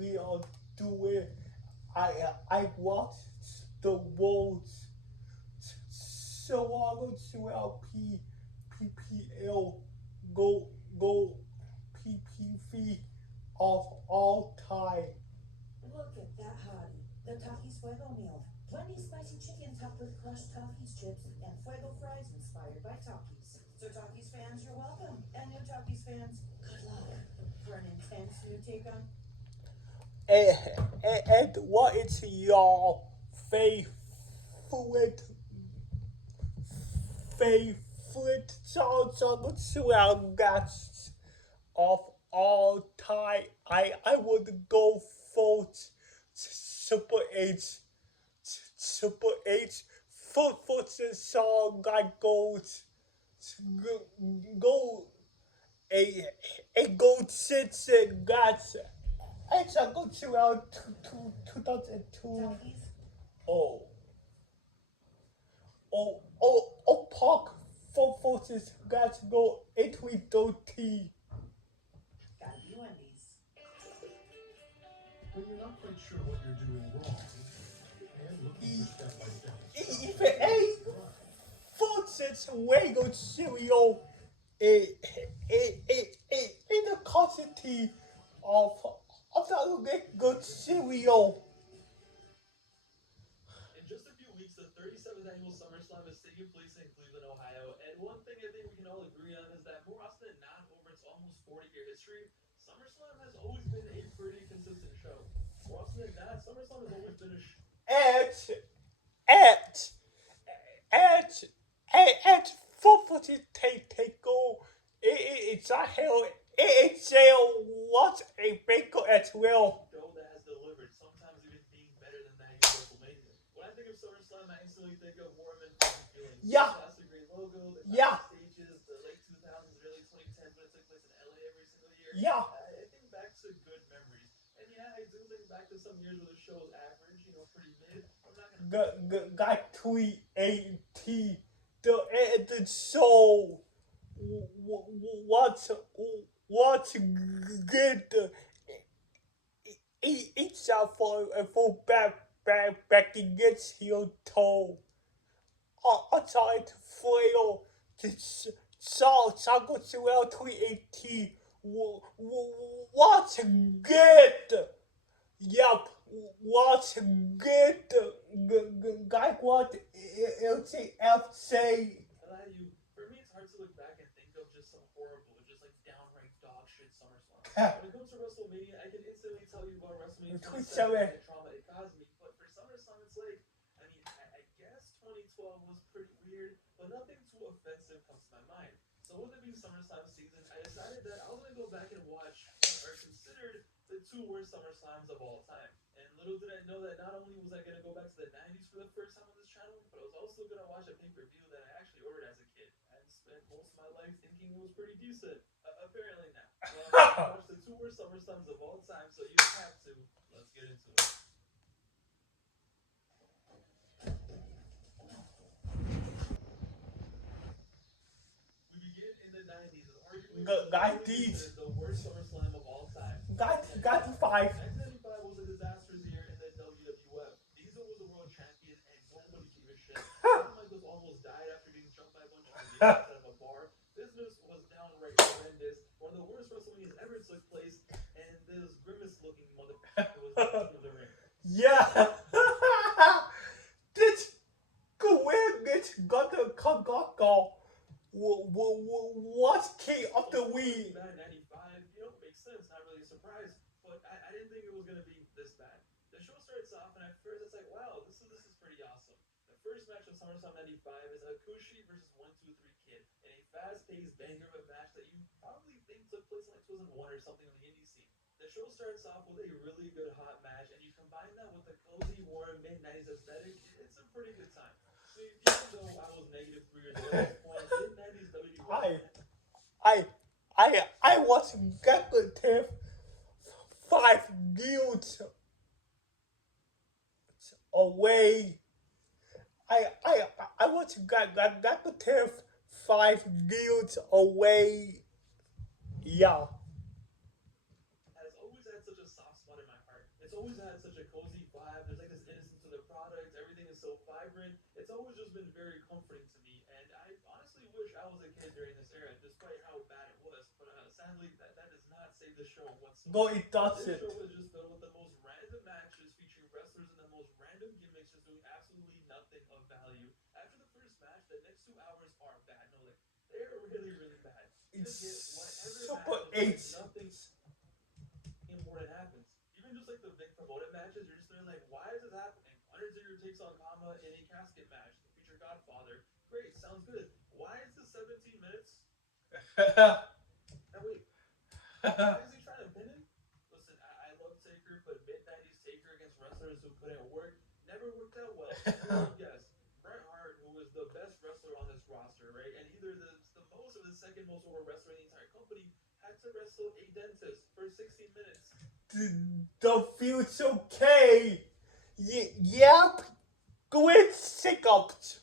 we are doing. I watched the Wolves so I'm going to our PPL go PPV of all time. Look at that hottie. The Takis Fuego meal. Plenty spicy chicken topped with crushed Takis chips and Fuego fries inspired by Takis. So Takis fans, you're welcome. And new Takis fans, good luck. For an intense new take on And, and what is your favorite song to our guests of all time? I would go for Super H. Super H for the song that goes go a gold sits and that's it's a go to our 2002. Takis. Oh park for forces that's go 830. Gotta be Wendy's. When you're not quite sure what you're doing wrong and looking for step-by-step Even a forces Wago cereal in the quantity of that good cereal. In just a few weeks, the 37th annual SummerSlam is taking place in Cleveland, Ohio. And one thing I think we can all agree on is that more often than not, over its almost 40-year history, SummerSlam has always been a pretty consistent show. More often than not, SummerSlam has always been a at at at at football take go. It's a hell. It's a what a baker as well. show that has delivered, sometimes even being better than that here at WrestleMania. When I think of SummerSlam, I instantly think of warm and fuzzy feelings. Yeah. The classic great logo, the Yeah. classic stages, the late 2000s, early 2010s when it took place in LA every single year. Yeah. I think back to good memories. And yeah, I do think back to some years where the show was average, pretty mid. I'm not gonna Got 380. The show. What's good? Each out for back against heel toe. I tried to flail the Sago Surreal 318. What's good? Yup, what's good? Guy, what LCF say? lie to you. For me, it's hard to look back and think of just some horrible, just like downright dog shit SummerSlam. When it comes to WrestleMania, I can instantly tell you about WrestleMania 27 and the trauma it caused me. But for SummerSlam, it's like, I guess 2012 was pretty weird, but nothing too offensive comes to my mind. So with it being SummerSlam season, I decided that I was gonna go back and watch what are considered the two worst SummerSlams of all time. And little did I know that not only was I gonna go back to the 90s for the first time on this channel, but I was also gonna watch a pay-per-view that I actually ordered as a kid and spent most of my life thinking it was pretty decent. Apparently not. Well, I watched the two worst SummerSlams of all time, so you have to. Let's get into it. We begin in the 90s with arguably the worst SummerSlam of all time. Got the five. 1995 was a disastrous year in the WWF. Diesel was the world champion and nobody gave a shit. Michaels almost died after getting jumped by a bunch of idiots out of a bar. Business was downright horrendous. One of the worst WrestleManias ever took place, and this grimace-looking motherfucker was in the ring. Yeah. This where this got the go. What's key of the week? 95, makes sense. Not really a surprise, but I didn't think it was gonna be this bad. The show starts off, and at first it's like, wow, this is pretty awesome. The first match of SummerSlam '95 is Hakushi versus 123 Kid in a fast-paced banger of a match that you probably think took place in like 2001 or something on the indie scene. The show starts off with a really good hot match, and you combine that with the cozy, warm mid-90s aesthetic. It's a pretty good time. See, even though I was negative 3 years old at this point, mid-90s WWE. I was negative 5 years away. I was negative 5 years away. Yeah. Has always had such a soft spot in my heart. It's always had such a cozy vibe. There's like this innocence to the product. Everything is so vibrant. It's always just been very comforting to me. And I honestly wish I was a kid during this era, despite how bad it was. But sadly, that does not save the show No, whatsoever. it doesn't. This show was just filled with the most random matches featuring wrestlers and the most random gimmicks, just doing absolutely nothing of value. After the first match, the next 2 hours are bad. No, like they're really, really bad. You It's just get whatever super matches, but eight. nothing important happens. Even just like the big promoted matches, you're just feeling like, why is this happening? Undertaker takes on Kama in a casket match to feature Godfather. Great, sounds good. Why is this 17 minutes? Now wait, why is he trying to pin him? Listen, I love Taker, but mid 90s Taker against wrestlers who couldn't work never worked out well. Let me guess. Bret Hart, who was the best wrestler on this roster, right? And either the most or the second most over wrestler in the entire company, had to wrestle a dentist for 16 minutes. The feels okay. Yep. Great hiccups.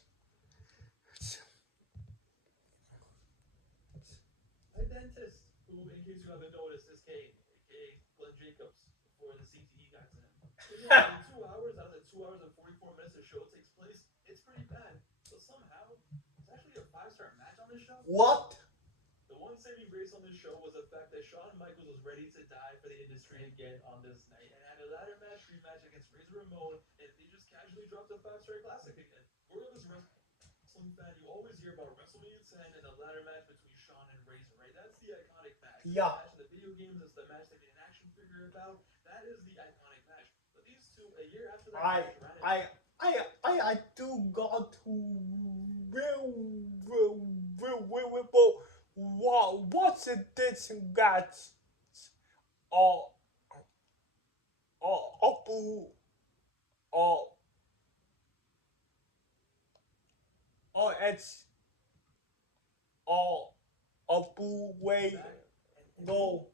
A dentist, who, in case you haven't noticed, is Kane, aka Glenn Jacobs, before the CTE got to him. So yeah, in 2 hours, out of the 2 hours and 44 minutes the show takes place, it's pretty bad. But somehow, it's actually a five-star match on this show. What? The one saving grace on this show was the fact that Shawn Michaels was ready to die for the industry again on this night, and had a ladder match rematch against Razor Ramon, and they just casually dropped a five-star classic again. Growing up as a wrestling fan, you always hear about WrestleMania 10 and the ladder match between Shawn and Razor, right? That's the iconic match. It's Yeah. the match in the video games. It's the match they made an action figure about. That is the iconic match. But these two, a year after that match ran it. I do got to what's it this got uh Abu uh it's Abu way no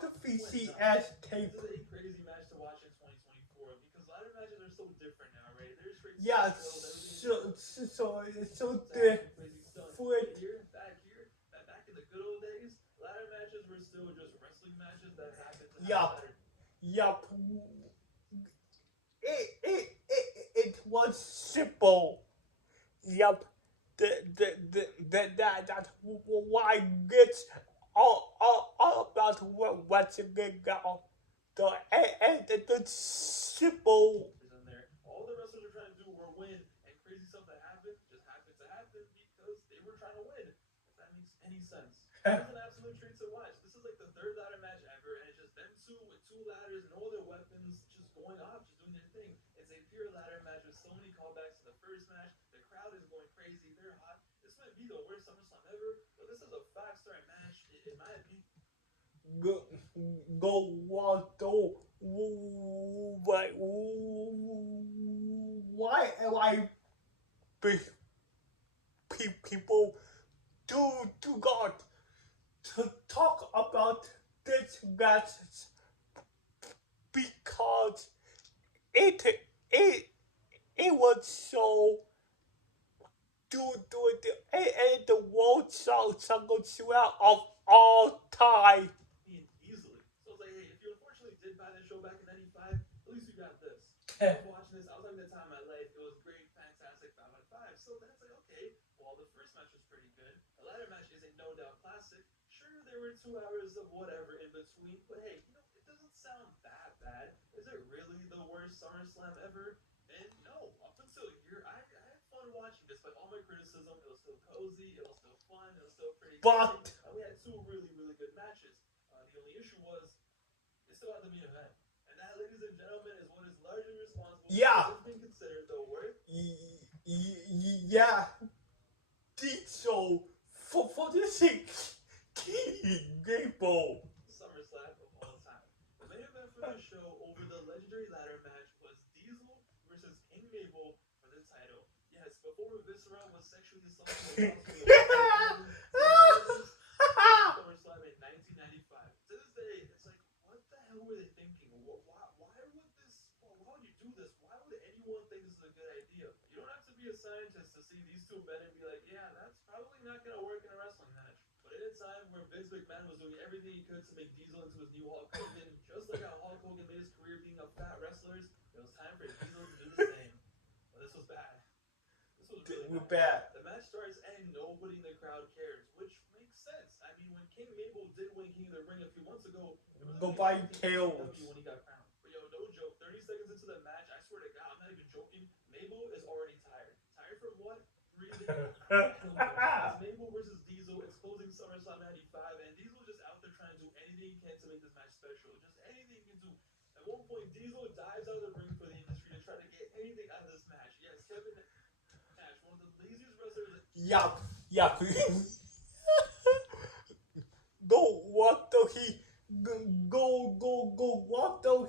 the VCS tape. This is a crazy match to watch in 2024 because ladder matches are so different now, right? They're straight Yeah, skills, so crazy stuff. foot. Back in the good old days, ladder matches were still just wrestling matches that happened to have Yup. ladder. Yup. It was simple. Yup. That why gets all about what's it got. The simple. In there, all the wrestlers were trying to do were win, and crazy stuff that happened just happened to happen because they were trying to win. If that makes any sense. It was an absolute treat to watch. This is like the third ladder match ever, and it's just them two with two ladders and all their weapons just going off, just doing their thing. It's a pure ladder match with so many callbacks to the first match. The crowd is going crazy. They're hot. This might be the worst SummerSlam ever, but this is a five-star match in my opinion. Go Waldo. Why am I people do God to talk about this match because it it was so and the world song throughout of all time. Easily. So it's like, hey, if you unfortunately did buy this show back in '95, at least you got this. I was watching this. I was having the time of my life. It was great, fantastic, 5 out of 5. So then it's like, okay, well, the first match was pretty good. The ladder match is a no doubt classic. Sure, there were 2 hours of whatever in between, but hey, it doesn't sound that bad. Is it really the worst SummerSlam ever? And no, up until here, I had fun watching. Despite all my criticism, it was still cozy, it was still fun, it was still pretty But we had two really, really good matches. The only issue was they still had the main event. And that, ladies and gentlemen, is what is largely responsible yeah, for being considered the worst. Yeah, so for this people. SummerSlam of all time. The main event for the show over the legendary ladder match was Diesel versus King Mabel for the title. Yes, before Viscera was sexually assaulted SummerSlam in 1995. To this day, it's like, what the hell were they thinking? Why would you do this? Why would anyone think this is a good idea? You don't have to be a scientist to see these two men and be like, yeah, that's probably not going to work in a wrestling match. But in a time where Vince McMahon was doing everything he could to make Diesel into his new Hulk Hogan. Just like how Hulk Hogan made his career being a fat wrestler, it was time for Diesel to do the same. But this was bad. This was really We're bad. bad. The match starts and nobody in the crowd cares, which makes sense. I mean, when King Mabel did win King of the Ring a few months ago, it was Nobody expecting cares. ECW when he got crowned. But yo, no joke, 30 seconds into the match, I swear to God, I'm not even joking, Mabel is already tired. Tired from what? Breathing. It's Mabel versus Diesel. It's closing SummerSlam 95, and Diesel just out there trying to do anything he can to make this match special. Just anything he can do. At one point, Diesel dives out of the ring for the industry to try to get anything out of this match. Yes, Kevin Nash, one of the laziest wrestlers. Yeah, yeah. Go what the he go what the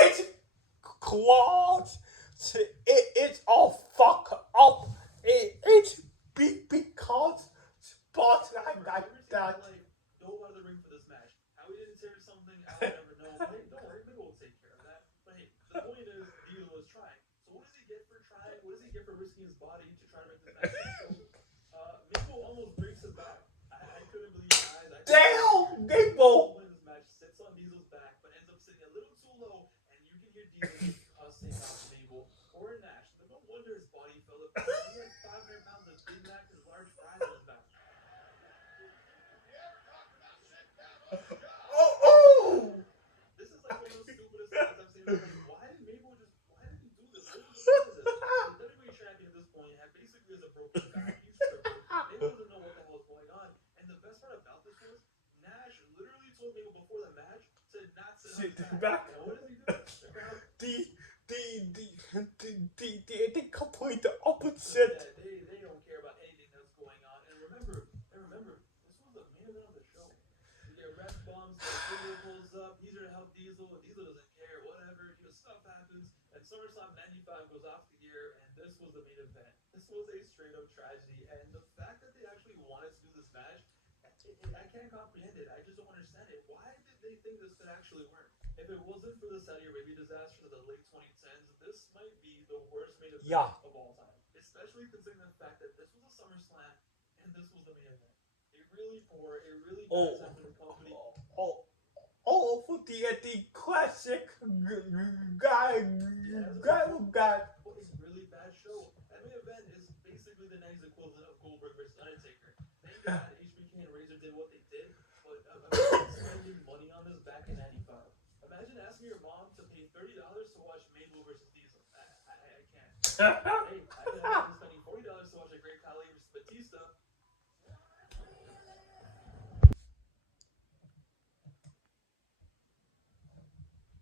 his claws. It's all fuck up. It's because spotlight like that. Like, dove out of the ring for this match. How he didn't tear something, I'll never know. But hey, don't worry, maybe we'll take care of that. But hey, the point is, Diesel is trying. So what does he get for trying? What does he get for risking his body to try to make this match special? Mabel almost breaks his back. I couldn't believe my eyes. Damn, Mabel. This match sits on Diesel's back, but ends up sitting a little too low, and you can hear Diesel cussing out Mabel or Nash. But no wonder his body fell apart. He had 500 pounds of Big Macs and large fries on his back. Oh. This is like one of the stupidest spots I've seen. Like, why did Mabel just? Why did he do this? What was the point of this? The WWE champion at this point had basically has a broken back. He's crippled. Mabel doesn't know what the hell is going on. And the best part about this was Nash literally told Mabel before the match to not sit on his back. And what does he do? The complete opposite. Yeah, they don't care about anything that's going on. And remember, this was the main event of the show. You get ref bombs, Diesel pulls up, he's here to help Diesel, and Diesel doesn't care, whatever, stuff happens, and SummerSlam 95 goes off the air, and this was the main event. This was a straight up tragedy, and the fact that they actually wanted to do this match, I can't comprehend it. I just don't understand it. Why did they think this could actually work? If it wasn't for the Saudi Arabia disaster of the late 2010s, this might be the worst main event of all time. Especially considering the fact that this was a SummerSlam and this was the main event. A really poor, a really bad time for the company. For the classic guy. What is a really bad show? That main event is basically the 90s equivalent of Goldberg versus Undertaker. Thank God HBK and Razor did what they did, but imagine spending money on this back in 95. Imagine asking your mom to pay $30 to watch Mabel versus Diesel. I can't. Hey, I can imagine spending $40 to watch a Great Khali versus Batista.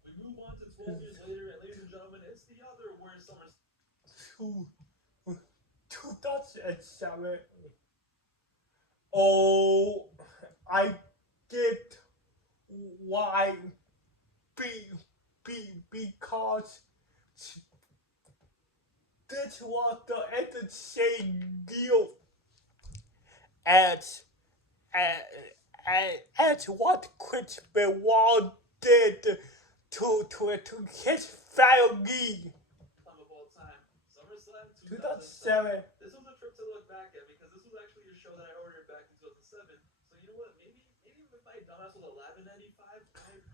We move on to 12 years later, and ladies and gentlemen, it's the other worst SummerSlam. 2007. Oh, I get why. Because this was the same deal as what Chris Benoit did to his family. Of all time, SummerSlam 2007. This was a trip to look back at because this was actually a show that I ordered back in 2007. So you know what? Maybe if my dumbass was alive in '95, I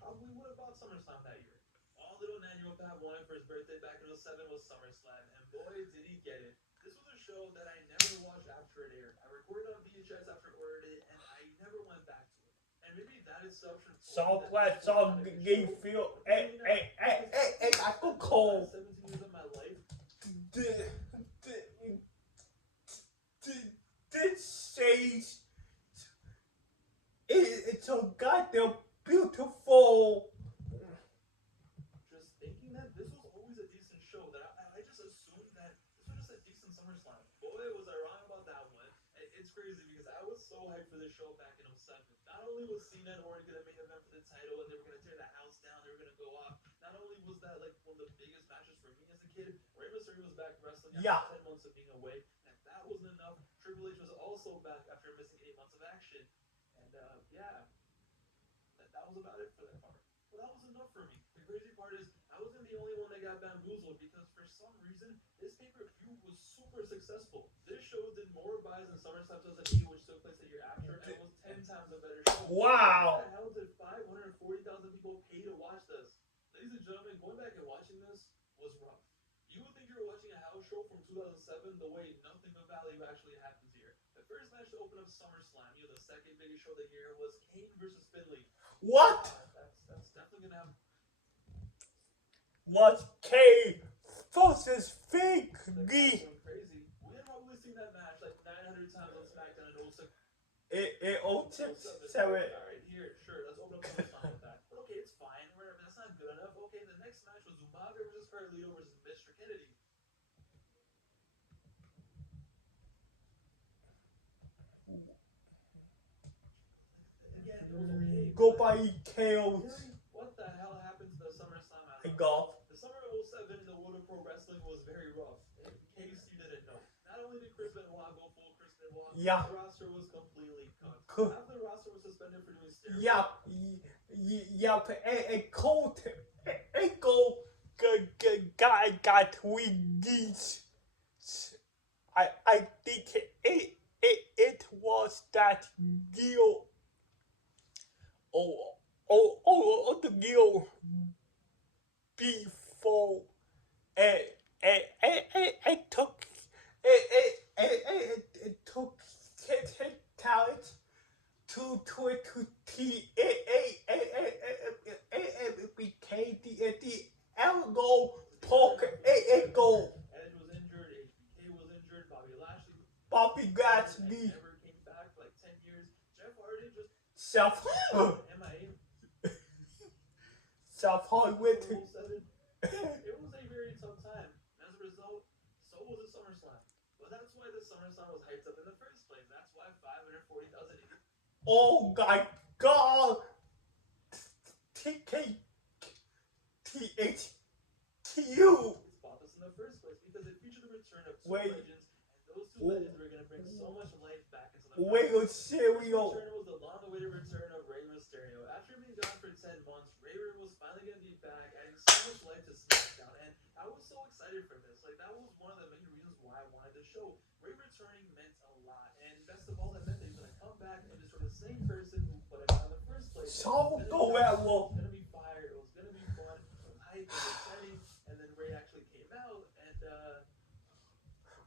probably would have bought SummerSlam that year. All little Nanuel Pat wanted for his birthday back in '07 was SummerSlam, and boy did he get it. This was a show that I never watched after it aired. I recorded on VHS after I ordered it, and I never went back to it. And maybe that is substance. So glad so gay feel. Hey, I feel cold. 17 years of my life. This stage, it's so goddamn beautiful. Just thinking that this was always a decent show, that I just assumed that this was just a decent SummerSlam. Boy, was I wrong about that one. It's crazy because I was so hyped for this show back in '07. Not only was Cena and Orton going to main event for the title and they were going to tear the house down, they were going to go off. Not only was that like one of the biggest matches for me as a kid, Rey Mysterio was back wrestling after 10 months of being away. And if that wasn't enough, Triple H was also back after missing 8 months of action. And that was about it for that part. Well, that was enough for me. The crazy part is I wasn't the only one that got bamboozled because for some reason this pay-per-view was super successful. This show did more buys than SummerSlam 2008, which took place the year after, and was 10 times a better show. Wow. How the hell did 540,000 people pay to watch this? Ladies and gentlemen, going back and watching this was rough. You would think you were watching a house show from 2007, the way nothing of value actually happens here. The first match to open up SummerSlam, the second biggest show of the year, was Kane versus Finley. What? That's definitely gonna happen. Was K versus Finley? Crazy. We had probably seen that match like 900 times on SmackDown in 06. It 06. Alright, here, sure, let's open up SummerSlam with that. But okay, it's fine. That's not good enough. Okay, the next match was Umaga versus Carlito versus Mr. Kennedy. Again, it was okay. Go by KOs. What the hell happened to the SummerSlam? I got. The summer of 07 in the world of pro wrestling was very rough. In case you didn't know. Not only did Chris Benoit go full Chris Benoit, Yeah. the roster was completely cut. Cool. Half the roster was suspended for doing steroids. Yep. A cold. A go. Guy got weeds. I think it was that deal. The deal before it took talent to became the elbow poke a goal. Edge was injured, HBK was injured, Bobby Gatsby. Never came back for like 10 years. Jeff Hardy just Self MIA. Hollywood. It was a very tough time. As a result, so was the SummerSlam. But that's why the SummerSlam was hyped up in the first place. That's why 540,000. Oh my God! TKTHTU. It's bought us in the first place because it featured the return of two Wait. legends, and those two legends were gonna bring so much life back into the Wait, franchise. cereal. This return was the long-awaited return of Rey Mysterio. After being gone for 10 months, Rey was finally gonna be back, adding so much life to SmackDown, and I was so excited for this. Like, that was one of the main reasons why I wanted the show. Rey returning meant a lot, and best of all, that meant that he was gonna come back and destroy the same person who put him out in the first place. So And go it at was gonna be fire. It was gonna be fun. It was hype. It was exciting. And then Rey actually came out, and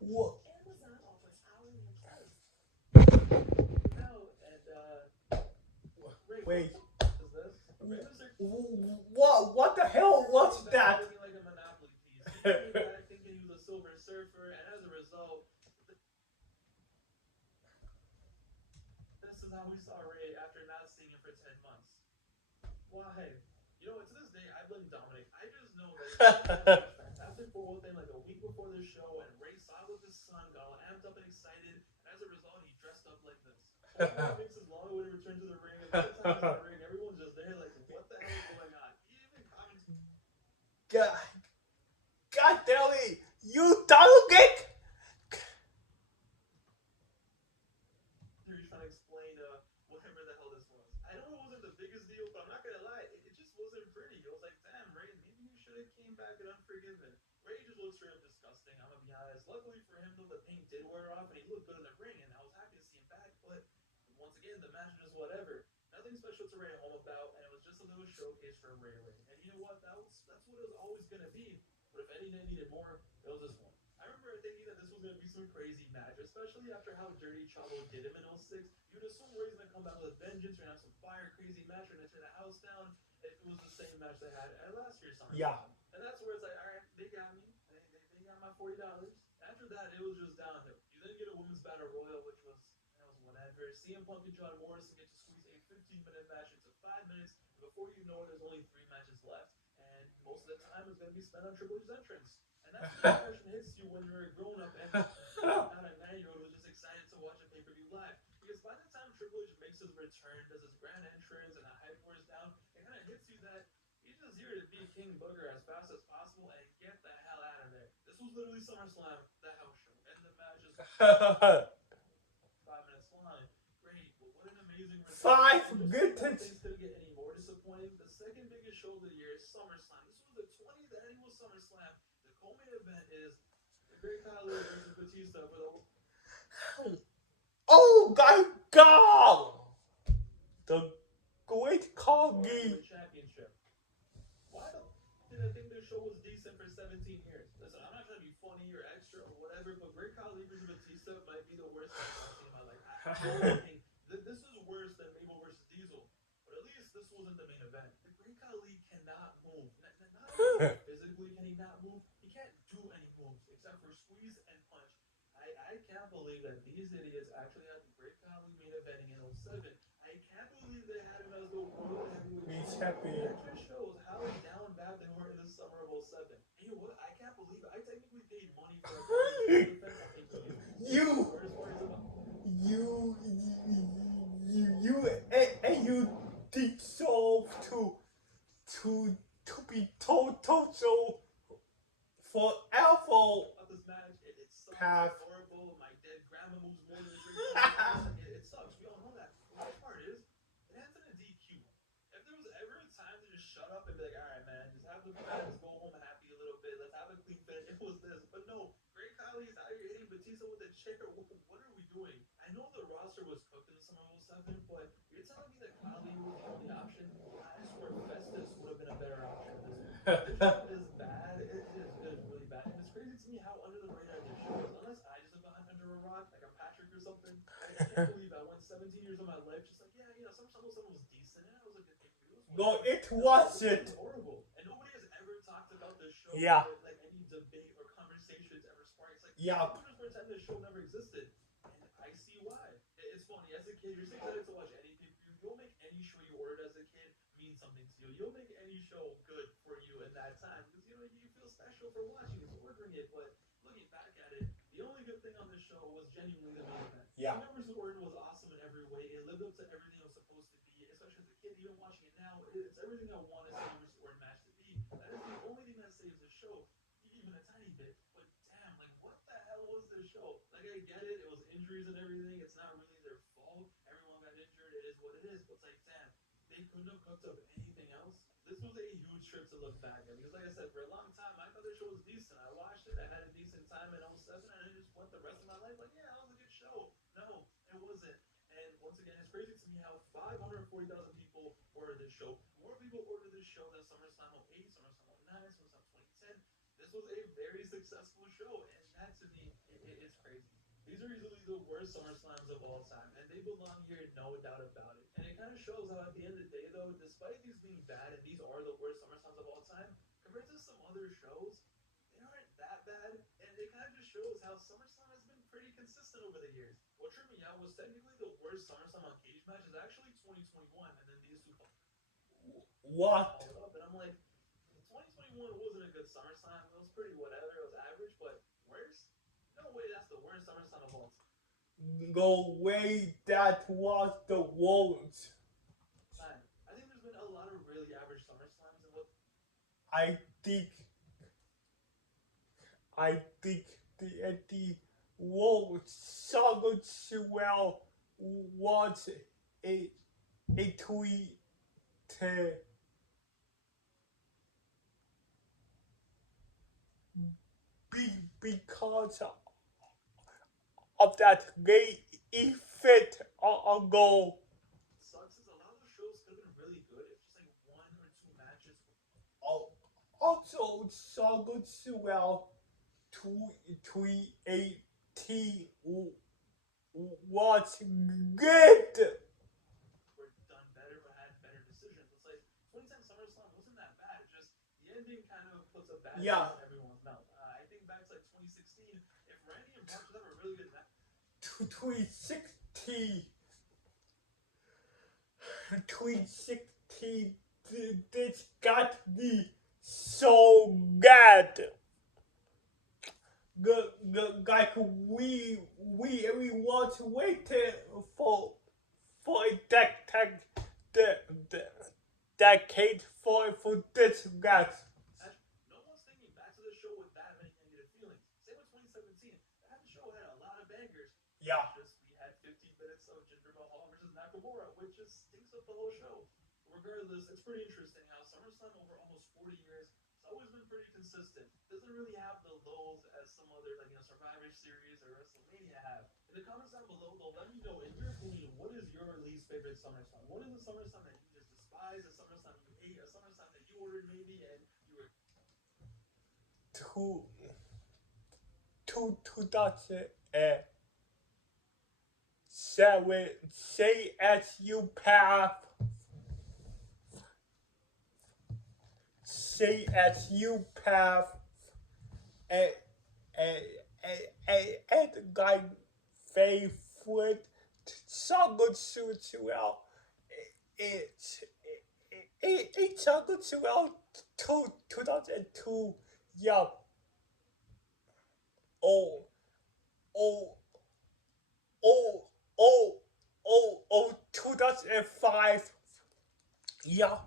What? Amazon offers hourly employees. came out, and Rey, Wait. what is this? Rey Mysterio. What the hell was that? Looking like a Monopoly piece. He came back thinking he was a Silver Surfer, and as a result, this is how we saw Rey after not seeing him for 10 months. Why? To this day, I blame Dominic. I just know that fantastic for one thing, like a week before the show, and Rey saw it with his son, got all amped up and excited, and as a result, he dressed up like this. All makes his long way to return to the ring, and by the time he's in the ring, everyone's just there like, what the hell is going on? He even commented. God damn it! You delegate! You're trying to explain whatever the hell this was. I know it wasn't the biggest deal, but I'm not gonna lie, it just wasn't pretty. It was like, damn, Rey, maybe you should have came back and Unforgiven. Rey just looks straight up disgusting, I'm gonna be honest. Luckily for him, though, the paint did wear off and he looked good in the ring, and I was happy to see him back, but once again, the match was just whatever. Nothing special to write home about, and it was just a little showcase for Rey. And you know what? That's what it was always gonna be. But if anything needed more, it was this one. I remember thinking that this was gonna be some crazy match, especially after how dirty Chavo did him in 06. You'd assume Rey's gonna come back with a vengeance, we're gonna have some fire, crazy match, we're gonna tear the house down. If it was the same match they had at last year's SummerSlam. Yeah. And that's where it's like, alright, they got me. They got my $40. After that, it was just downhill. You then get a women's battle royal, which was whatever. CM Punk and John Morrison get to squeeze a 15-minute match into 5 minutes. And before you know it, there's only 3 matches left. And most of the time is going to be spent on Triple H's entrance. And that's when the impression hits you when you're a grown-up and not a 9-year-old who's just excited to watch a pay-per-view live. Because by the time Triple H makes his return, does his grand entrance, and the hype wears down, it kind of hits you that he's just here to be King Booger as fast as possible and get the hell out of there. This was literally SummerSlam, the house show. And the match is 5 minutes long. Great. Well, what an amazing return. 5 good. Things couldn't get any more disappointing. The second biggest show of the year is SummerSlam. This was the 20th SummerSlam, the co-main event is the Great Khali versus Batista for the Oh my God! The Great Khali. Championship. Why the did I think this show was decent for 17 years? Listen, I'm not trying to be funny or extra or whatever, but Great Khali versus Batista might be the worst match I've seen in my life. I think this is worse than Mabel versus Diesel, but at least this wasn't the main event. The Great Khali cannot move. Not only physically can he not move, he can't do any moves except for squeeze and punch. I can't believe that these idiots actually had the Great Khali main eventing in '07. I can't believe they had him as the World Heavyweight Champion. That just shows how down bad they were in the summer of '07. And you know what? I can't believe it. I technically paid money for a title defense on pay-per-view. You, The worst part is about and you deserve to be total forever this match. It sucks. path. It's horrible. My dead grandma moves more than the Great Khali. It sucks. We all know that. The worst part is it ends in a DQ. If there was ever a time to just shut up and be like, all right, man, just have the fans go home happy a little bit. Let's have a clean finish. It was this. But no, Great Khali is out here hitting Batista with a chair. What are we doing? I know the roster was cooked in the summer of '07, but you're telling me that Khali was the only option? I swear Festus would have been a better option at this point. This show is bad. It is really bad. And it's crazy to me how under the radar this show is. Unless I just have been under a rock, like a Patrick or something. I can't believe I went 17 years of my life just like, yeah, some was decent. And I was like, No, it wasn't. Horrible. And nobody has ever talked about this show. Yeah. Like any debate or conversations ever sparked. It's like, yeah. People just pretend this show never existed. And I see why. It's funny. As a kid, you're so excited to watch any pay-per-view. You'll make any show you ordered as a kid mean something to you. You'll make any show good for you at that time because you feel special for watching it, for ordering it. But looking back at it, the only good thing on this show was genuinely the main event. Yeah. Cena vs. Orton was awesome in every way. It lived up to everything it was supposed to be, especially as a kid. Even watching it now, it's everything I wanted Cena vs. Orton match to be. That is the only thing that saves the show, even a tiny bit. But damn, like what the hell was this show? Like I get it, it was injuries and everything. It's not really their fault. Everyone got injured. It is what it is. But it's like, damn, they couldn't have cooked up anything else. This was a huge trip to look back at because, like I said, for a long time, I thought this show was decent. I watched it. I had a decent time in '07, and I just went the rest of my life like, yeah, that was a good show. No, it wasn't. And once again, it's crazy to me how 540,000 people ordered this show. More people ordered this show than SummerSlam '08, SummerSlam '09, SummerSlam 2010. This was a very successful show, and that to me, it's crazy. These are easily the worst SummerSlams of all time, and they belong here, no doubt about it. And it kind of shows how, at the end of the day, though, despite these being bad, and these are the worst SummerSlams of all time, compared to some other shows, they aren't that bad, and it kind of just shows how SummerSlam has been pretty consistent over the years. What tripped me out was technically the worst SummerSlam on cage match is actually 2021, and then these two What? up, and I'm like, 2021 wasn't a good SummerSlam. It was pretty whatever. It was average, but worse? No way. That's the worst SummerSlam of all time. No way. That was the worst. I think there's been a lot of really average SummerSlams, and what I think the world SummerSlam was a tweet because of that great event ago. sucks is a lot of the shows could have been really good if just like one or two matches. Also, SummerSlam 2018 was good. Were done better or had better decisions. It's like 2010 SummerSlam wasn't that bad. It just the ending kind of puts a bad taste in everyone's mouth. I think back to like 2016, if Randy and Brock would have a really good match. 2016, this got me so bad. Like we was waiting for a decade for this match. No one's thinking back to the show with that many negative feelings. Same with 2017. That show had a lot of bangers. Yeah. Just we had 15 minutes of Jinder Mahal versus Nakamura, which just stinks up the whole show. Regardless, it's pretty interesting how SummerSlam over almost 40 years always been pretty consistent. Doesn't really have the lows as some other like Survivor Series or WrestleMania have. In the comments down below, though, let me know in your opinion, what is your least favorite SummerSlam? What is the SummerSlam that you just despise? A SummerSlam you hate? A SummerSlam that you ordered maybe and you were 2007 CSU path. CSU path and like favorite soccer well it's soccer well 2002 yeah oh oh oh 2005 yeah